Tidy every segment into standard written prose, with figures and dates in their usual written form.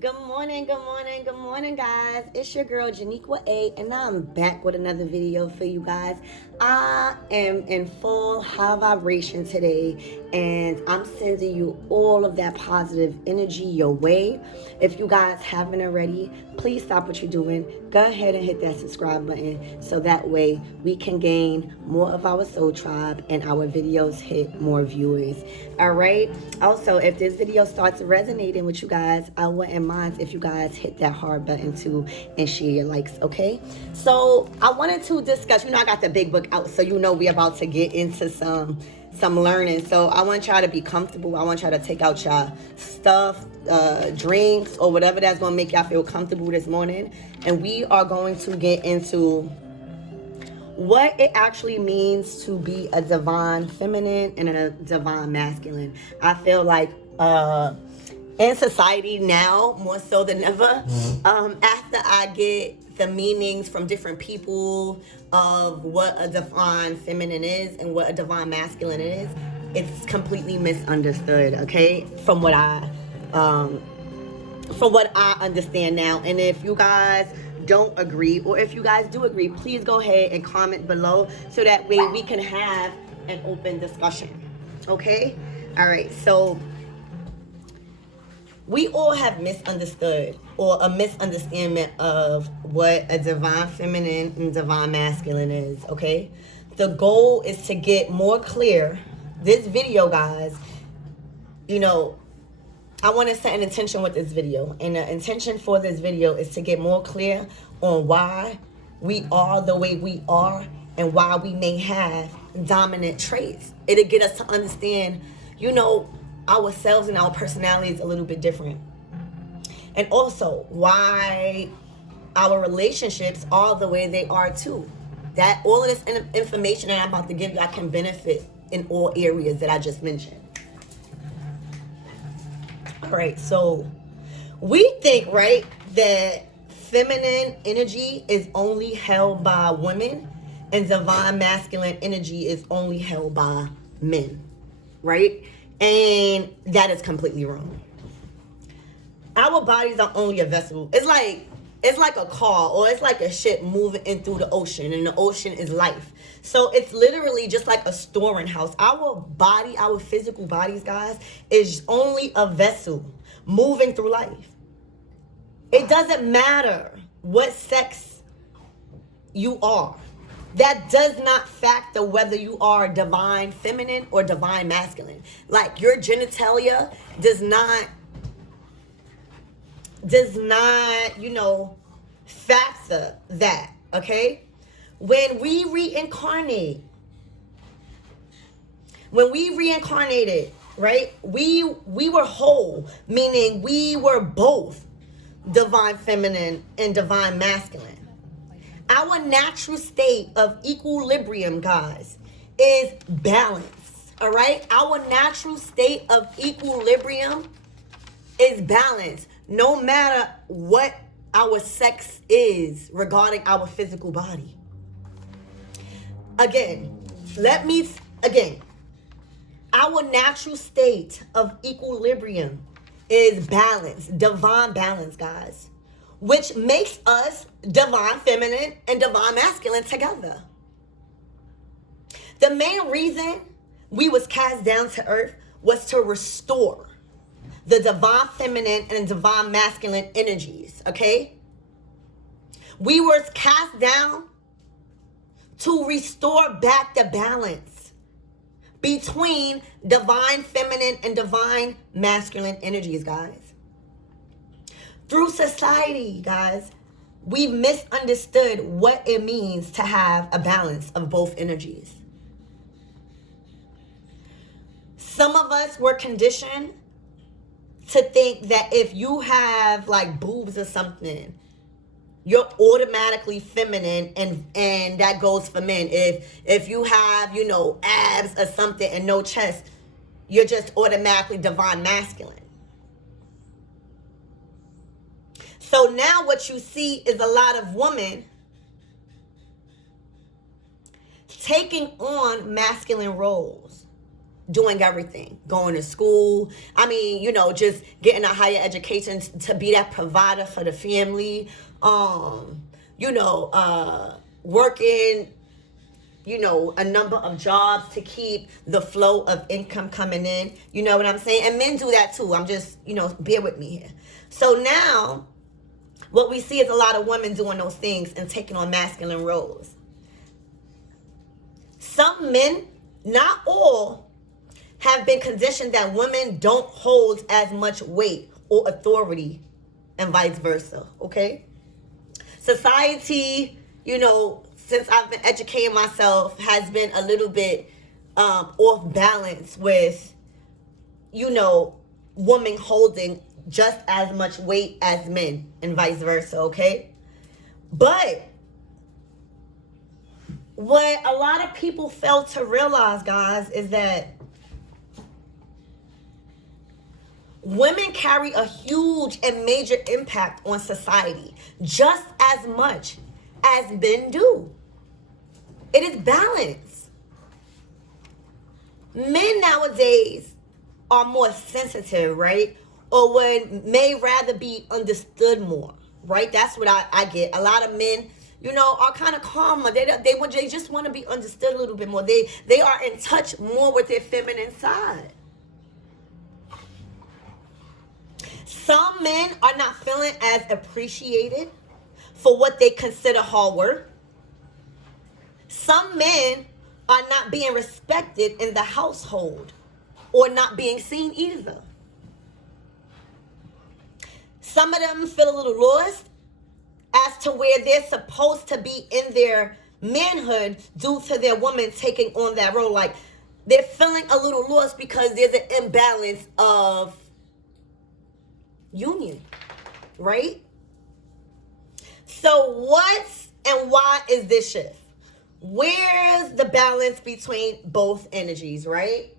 Good morning, good morning, good morning, guys. It's your girl Janiqua A, and I'm back with another video for you guys. I am in full high vibration today, and I'm sending you all of that positive energy your way. If you guys haven't already, please stop what you're doing. Go ahead and hit that subscribe button so that way we can gain more of our soul tribe and our videos hit more viewers. All right. Also, if this video starts resonating with you guys, I wouldn't mind if you guys hit that heart button too and share your likes. Okay. So I wanted to discuss. I got the big book out, so we're about to get into some learning. So I want y'all to be comfortable. I want y'all to take out y'all stuff, drinks, or whatever that's gonna make y'all feel comfortable this morning, and we are going to get into what it actually means to be a divine feminine and a divine masculine. I feel like in society now, more so than ever, after I get the meanings from different people of what a divine feminine is and what a divine masculine is, it's completely misunderstood, okay? From what I understand now. And if you guys don't agree, or if you guys do agree, please go ahead and comment below so that way we can have an open discussion. Okay? All right. So we all have misunderstood or a misunderstanding of what a divine feminine and divine masculine is. Okay? The goal is to get more clear. This video, guys, I want to set an intention with this video. And the intention for this video is to get more clear on why we are the way we are and why we may have dominant traits. It'll get us to understand, ourselves and our personalities a little bit different. And also why our relationships are the way they are too. That all of this information that I'm about to give you, I can benefit in all areas that I just mentioned. All right, so we think, right, that feminine energy is only held by women and divine masculine energy is only held by men, right? And that is completely wrong. Our bodies are only a vessel. It's like a car, or it's like a ship moving in through the ocean, and the ocean is life. So it's literally just like a storing house. Our body, our physical bodies, guys, is only a vessel moving through life. It doesn't matter what sex you are. That does not factor whether you are divine feminine or divine masculine. Like, your genitalia does not, factor that, okay? When we reincarnated, right, we were whole, meaning we were both divine feminine and divine masculine. Our natural state of equilibrium, guys, is balance, all right? Our natural state of equilibrium is balance, no matter what our sex is regarding our physical body. Again, our natural state of equilibrium is balance, divine balance, guys, which makes us divine feminine and divine masculine together. The main reason we was cast down to earth was to restore the divine feminine and divine masculine energies, okay? We were cast down to restore back the balance between divine feminine and divine masculine energies, guys. Through society, guys, we've misunderstood what it means to have a balance of both energies. Some of us were conditioned to think that if you have like boobs or something, you're automatically feminine, and that goes for men. If you have, abs or something and no chest, you're just automatically divine masculine. So now what you see is a lot of women taking on masculine roles, doing everything, going to school. I mean, you know, just getting a higher education to be that provider for the family. You know, working, you know, a number of jobs to keep the flow of income coming in. You know what I'm saying? And men do that too. I'm just, you know, bear with me here. So now, what we see is a lot of women doing those things and taking on masculine roles. Some men, not all, have been conditioned that women don't hold as much weight or authority and vice versa, okay? Society, you know, since I've been educating myself, has been a little bit off balance with, you know, women holding just as much weight as men and vice versa, okay? But what a lot of people fail to realize, guys, is that women carry a huge and major impact on society just as much as men do. It is balance. Men nowadays are more sensitive, right? Or may rather be understood more, right? That's what I get. A lot of men, you know, are kind of calmer. They just want to be understood a little bit more. They are in touch more with their feminine side. Some men are not feeling as appreciated for what they consider hard work. Some men are not being respected in the household or not being seen either. Some of them feel a little lost as to where they're supposed to be in their manhood due to their woman taking on that role. Like, they're feeling a little lost because there's an imbalance of union, right? So what and why is this shift? Where's the balance between both energies, right?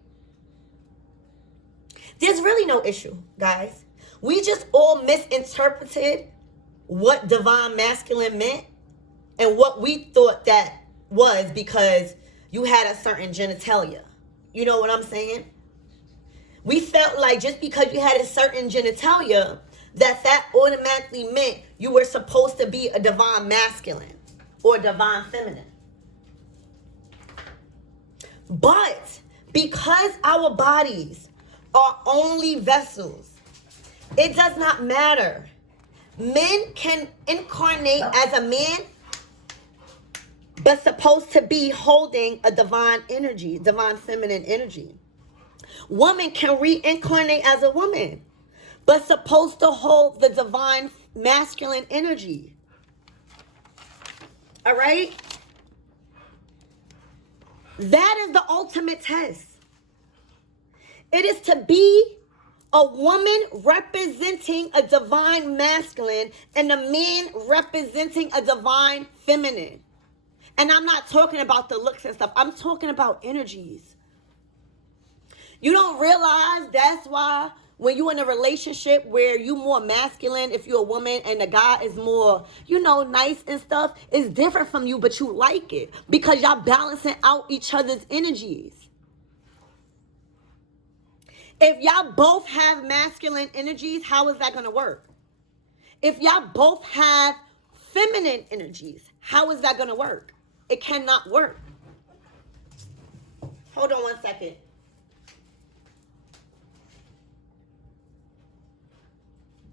There's really no issue, guys. We just all misinterpreted what divine masculine meant and what we thought that was because you had a certain genitalia. You know what I'm saying? We felt like just because you had a certain genitalia, that automatically meant you were supposed to be a divine masculine or divine feminine. But because our bodies are only vessels, it does not matter. Men can incarnate as a man, but supposed to be holding a divine energy, divine feminine energy. Woman can reincarnate as a woman, but supposed to hold the divine masculine energy. All right? That is the ultimate test. It is to be a woman representing a divine masculine and a man representing a divine feminine. And I'm not talking about the looks and stuff. I'm talking about energies. You don't realize that's why when you're in a relationship where you more masculine, if you're a woman, and the guy is more, you know, nice and stuff, it's different from you, but you like it because y'all balancing out each other's energies. If y'all both have masculine energies, how is that going to work? If y'all both have feminine energies, how is that going to work? It cannot work. Hold on 1 second.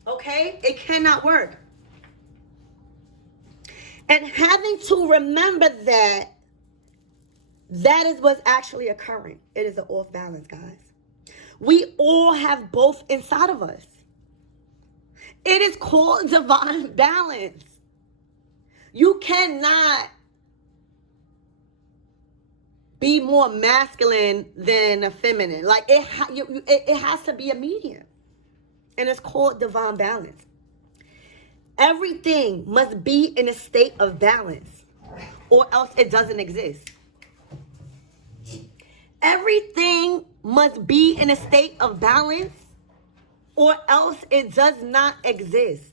Okay? It cannot work. And having to remember that is what's actually occurring. It is an off balance, guys. We all have both inside of us. It is called divine balance. You cannot be more masculine than feminine. Like it has to be a medium. And it's called divine balance. Everything must be in a state of balance, or else it doesn't exist. Everything must be in a state of balance, or else it does not exist.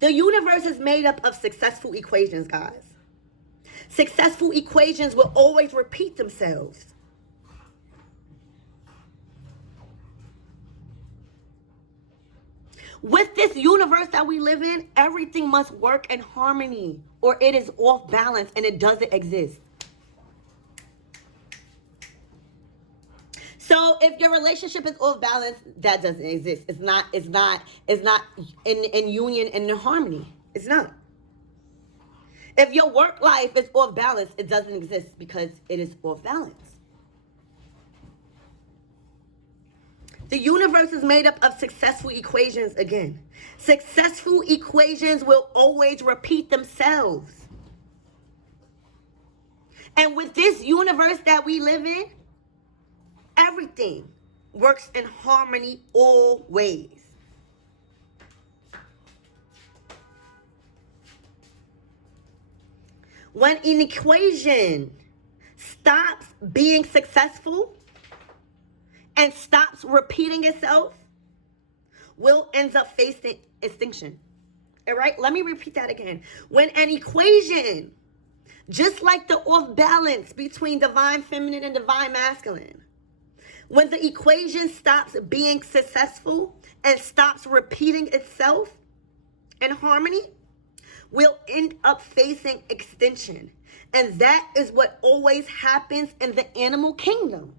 The universe is made up of successful equations, guys. Successful equations will always repeat themselves. With this universe that we live in, everything must work in harmony or it is off balance and it doesn't exist. So if your relationship is off balance, that doesn't exist. It's not in union and in harmony. It's not. If your work life is off balance, it doesn't exist because it is off balance. The universe is made up of successful equations again. Successful equations will always repeat themselves. And with this universe that we live in, everything works in harmony always. When an equation stops being successful and stops repeating itself, will ends up facing extinction. All right, let me repeat that again. When an equation, just like the off balance between divine feminine and divine masculine, when the equation stops being successful and stops repeating itself in harmony, will end up facing extinction. And that is what always happens in the animal kingdom.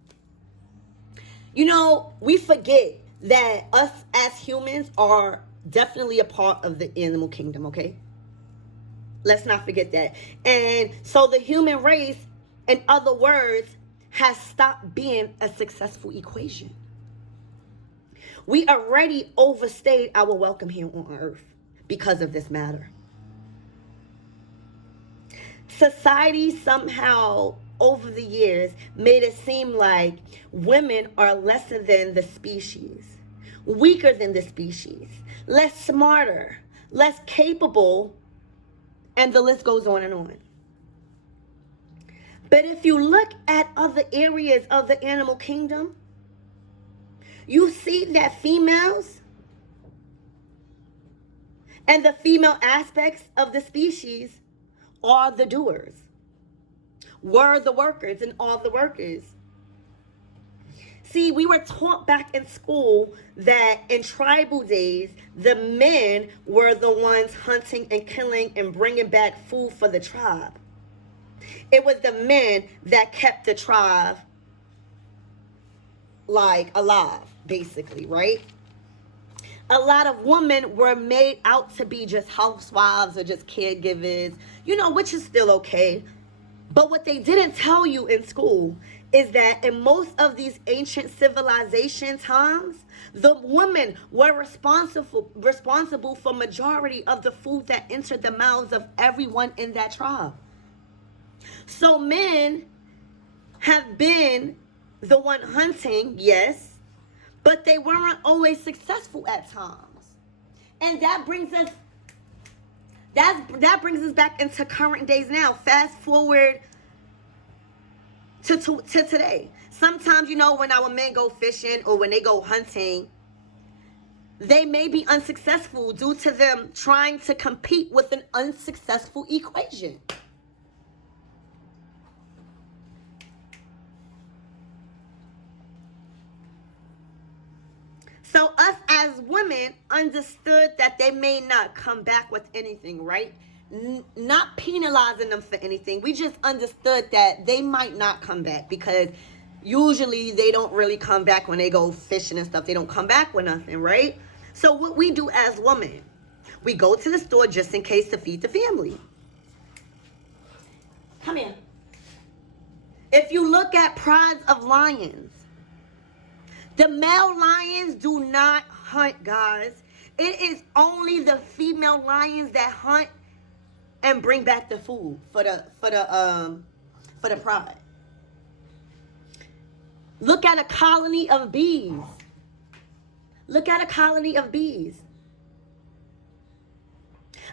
You know, we forget that us as humans are definitely a part of the animal kingdom, okay? Let's not forget that. And so the human race, in other words, has stopped being a successful equation. We already overstayed our welcome here on earth because of this matter. Society somehow over the years made it seem like women are lesser than the species, weaker than the species, less smarter, less capable, and the list goes on and on. But if you look at other areas of the animal kingdom, you see that females and the female aspects of the species are the doers, were the workers, and are the workers. See, we were taught back in school that in tribal days, the men were the ones hunting and killing and bringing back food for the tribe. It was the men that kept the tribe like alive, basically, right? A lot of women were made out to be just housewives or just caregivers, you know, which is still okay. But what they didn't tell you in school is that in most of these ancient civilization times, the women were responsible for majority of the food that entered the mouths of everyone in that tribe. So men have been the one hunting, yes, but they weren't always successful at times. And that brings us back into current days now. Fast forward to today. Sometimes, you know, when our men go fishing or when they go hunting, they may be unsuccessful due to them trying to compete with an unsuccessful equation. So us as women understood that they may not come back with anything, right? Not penalizing them for anything. We just understood that they might not come back because usually they don't really come back when they go fishing and stuff. They don't come back with nothing, right? So what we do as women, we go to the store just in case to feed the family. Come here. If you look at prides of lions, the male lions do not hunt, guys. It is only the female lions that hunt and bring back the food for the pride. Look at a colony of bees. Look at a colony of bees.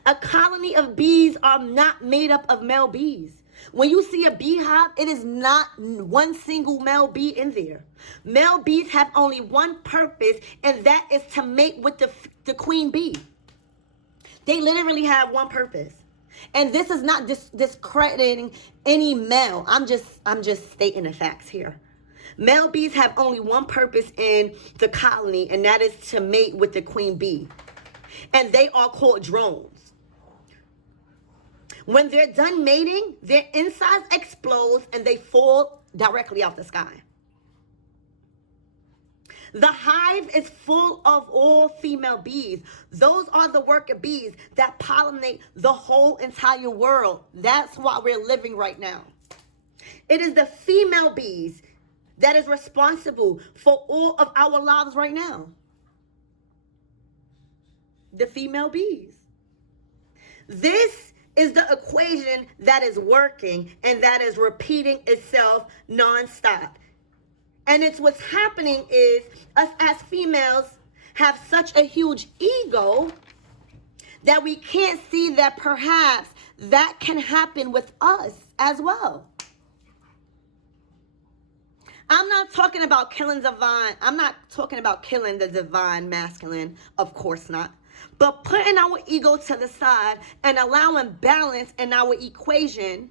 A colony of bees are not made up of male bees. When you see a beehive, it is not one single male bee in there. Male bees have only one purpose, and that is to mate with the queen bee. They literally have one purpose. And this is not discrediting any male. I'm just stating the facts here. Male bees have only one purpose in the colony, and that is to mate with the queen bee. And they are called drones. When they're done mating, their insides explode and they fall directly out the sky. The hive is full of all female bees. Those are the worker bees that pollinate the whole entire world. That's why we're living right now. It is the female bees that is responsible for all of our lives right now. The female bees. This is the equation that is working and that is repeating itself nonstop. And it's what's happening is us as females have such a huge ego that we can't see that perhaps that can happen with us as well. I'm not talking about killing divine. I'm not talking about killing the divine masculine. Of course not. But putting our ego to the side and allowing balance in our equation,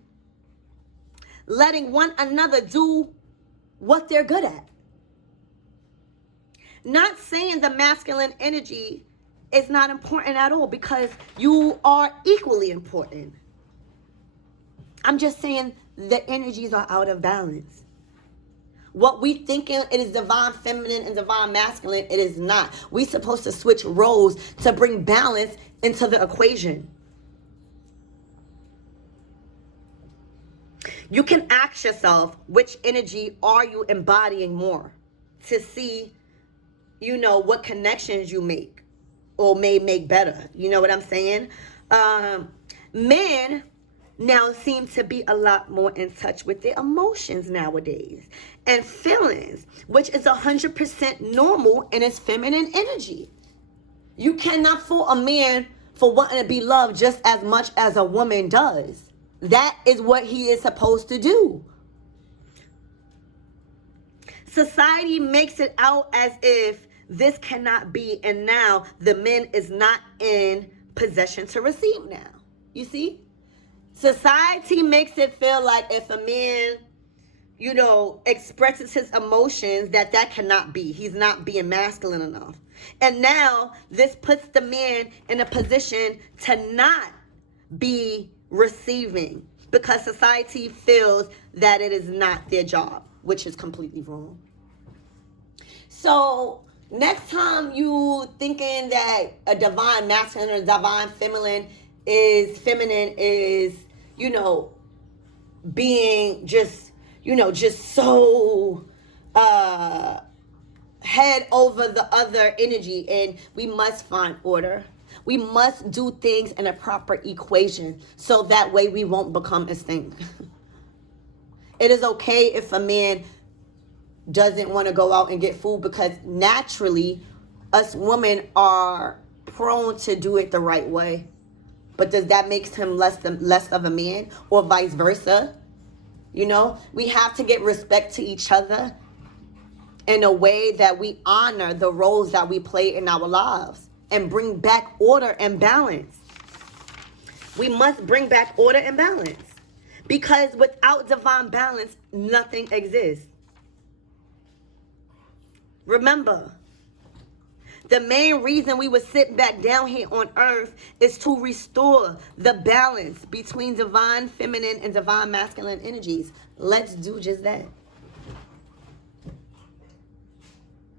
letting one another do what they're good at. Not saying the masculine energy is not important at all, because you are equally important. I'm just saying the energies are out of balance. What we thinking it is divine feminine and divine masculine, it is not. We supposed to switch roles to bring balance into the equation. You can ask yourself, which energy are you embodying more, to see, what connections you make or may make better. You know what I'm saying? Men now seem to be a lot more in touch with their emotions nowadays and feelings, which is 100% normal in its feminine energy. You cannot fault a man for wanting to be loved just as much as a woman does. That is what he is supposed to do. Society makes it out as if this cannot be, and now the man is not in possession to receive now. You see? Society makes it feel like if a man, expresses his emotions, that cannot be. He's not being masculine enough. And now this puts the man in a position to not be receiving, because society feels that it is not their job, which is completely wrong. So next time you thinking that a divine masculine or divine feminine is being just so head over the other energy, and we must find order. We must do things in a proper equation so that way we won't become extinct. It is okay if a man doesn't want to go out and get food, because naturally us women are prone to do it the right way. But does that make him less of a man, or vice versa? We have to get respect to each other in a way that we honor the roles that we play in our lives and bring back order and balance. We must bring back order and balance, because without divine balance, nothing exists. Remember, the main reason we would sit back down here on earth is to restore the balance between divine feminine and divine masculine energies. Let's do just that.